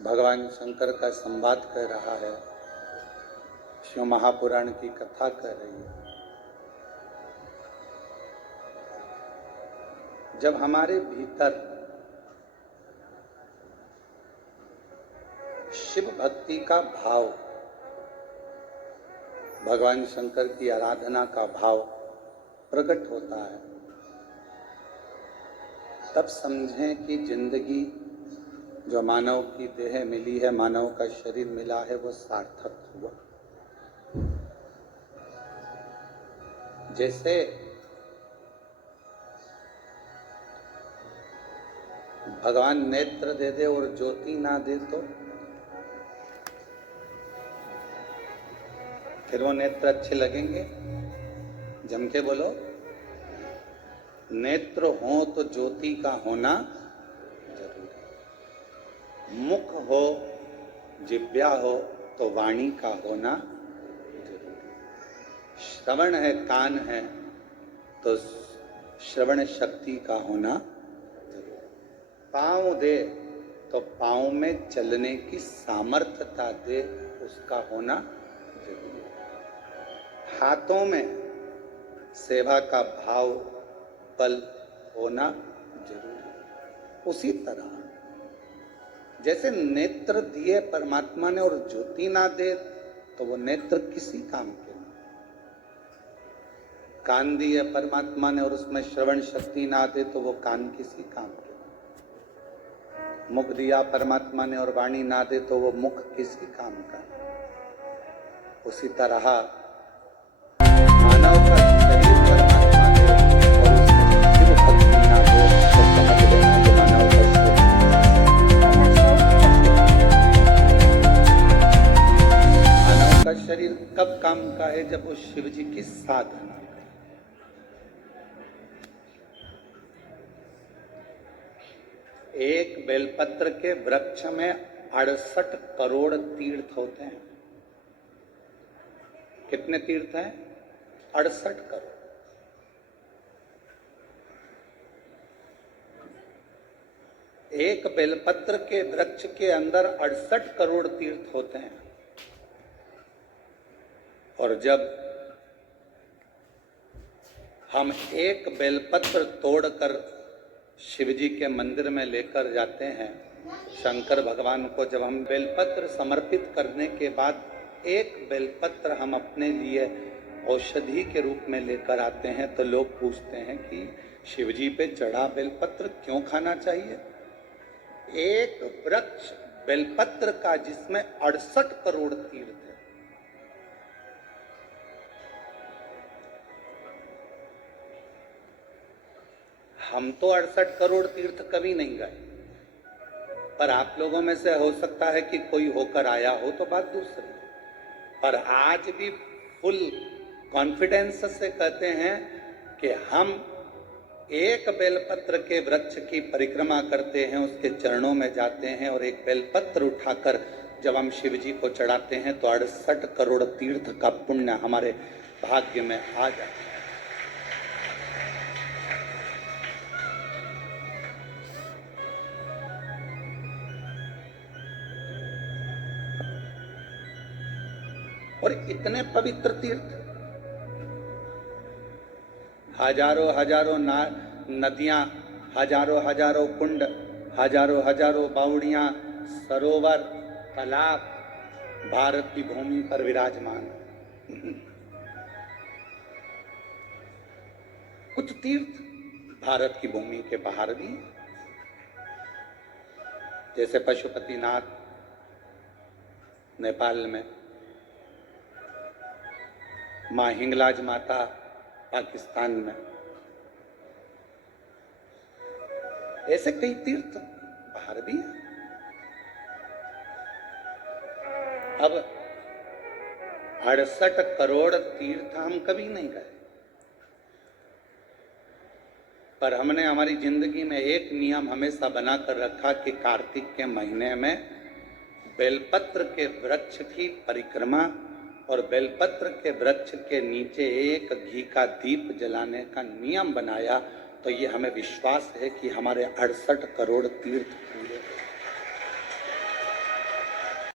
भगवान शंकर का संवाद कर रहा है, शिव महापुराण की कथा कर रही है। जब हमारे भीतर शिव भक्ति का भाव, भगवान शंकर की आराधना का भाव प्रकट होता है, तब समझें कि जिंदगी जो मानव की देह मिली है, मानव का शरीर मिला है, वो सार्थक हुआ। जैसे भगवान नेत्र दे दे और ज्योति ना दे तो फिर वो नेत्र अच्छे लगेंगे? जम के बोलो। नेत्र हो तो ज्योति का होना जरूरी। मुख हो, जिह्वा हो तो वाणी का होना जरूरी। श्रवण है, कान है तो श्रवण शक्ति का होना जरूरी। पांव दे तो पांव में चलने की सामर्थ्यता दे, उसका होना जरूरी। हाथों में सेवा का भाव, बल होना जरूरी। उसी तरह जैसे नेत्र दिए परमात्मा ने और ज्योति ना दे तो वो नेत्र किसी काम के नहीं। कान दिए परमात्मा ने और उसमें श्रवण शक्ति ना दे तो वो कान किसी काम के नहीं। मुख दिया परमात्मा ने और वाणी ना दे तो वो मुख किसी काम का नहीं। उसी तरह मानव का शरीर परमात्मा दे और उसमें शिव भक्ति ना दो तो समझ लेना कि मानव का शरीर कब काम का है? जब वो शिव जी की साधना करे। एक बेलपत्र के वृक्ष में 68 करोड़ तीर्थ होते हैं। कितने तीर्थ हैं? 68 करोड़। एक बेलपत्र के वृक्ष के अंदर 68 करोड़ तीर्थ होते हैं। और जब हम एक बेलपत्र तोड़कर शिवजी के मंदिर में लेकर जाते हैं, शंकर भगवान को जब हम बेलपत्र समर्पित करने के बाद एक बेलपत्र हम अपने लिए औषधि के रूप में लेकर आते हैं, तो लोग पूछते हैं कि शिवजी पे चढ़ा बेलपत्र क्यों खाना चाहिए? एक वृक्ष बेलपत्र का जिसमें 68 करोड़ तीर्थ है। हम तो 68 करोड़ तीर्थ कभी नहीं गए, पर आप लोगों में से हो सकता है कि कोई होकर आया हो तो बात दूसरी। पर आज भी फुल कॉन्फिडेंस से कहते हैं कि हम एक बेलपत्र के वृक्ष की परिक्रमा करते हैं, उसके चरणों में जाते हैं और एक बेलपत्र उठाकर जब हम शिव जी को चढ़ाते हैं तो 68 करोड़ तीर्थ का पुण्य हमारे भाग्य में आ जाता है। और इतने पवित्र तीर्थ, हजारों हजारों नदियां, हजारों हजारों कुंड, हजारों हजारों बावड़ियां, सरोवर, तालाब भारत की भूमि पर विराजमान। कुछ तीर्थ भारत की भूमि के बाहर भी, जैसे पशुपतिनाथ नेपाल में, मां हिंगलाज माता पाकिस्तान में, ऐसे कई तीर्थ बाहर भी हैं। अब 68 करोड़ तीर्थ हम कभी नहीं गए, पर हमने हमारी जिंदगी में एक नियम हमेशा बनाकर रखा कि कार्तिक के महीने में बेलपत्र के वृक्ष की परिक्रमा और बेलपत्र के वृक्ष के नीचे एक घी का दीप जलाने का नियम बनाया। तो ये हमें विश्वास है कि हमारे 68 करोड़ तीर्थ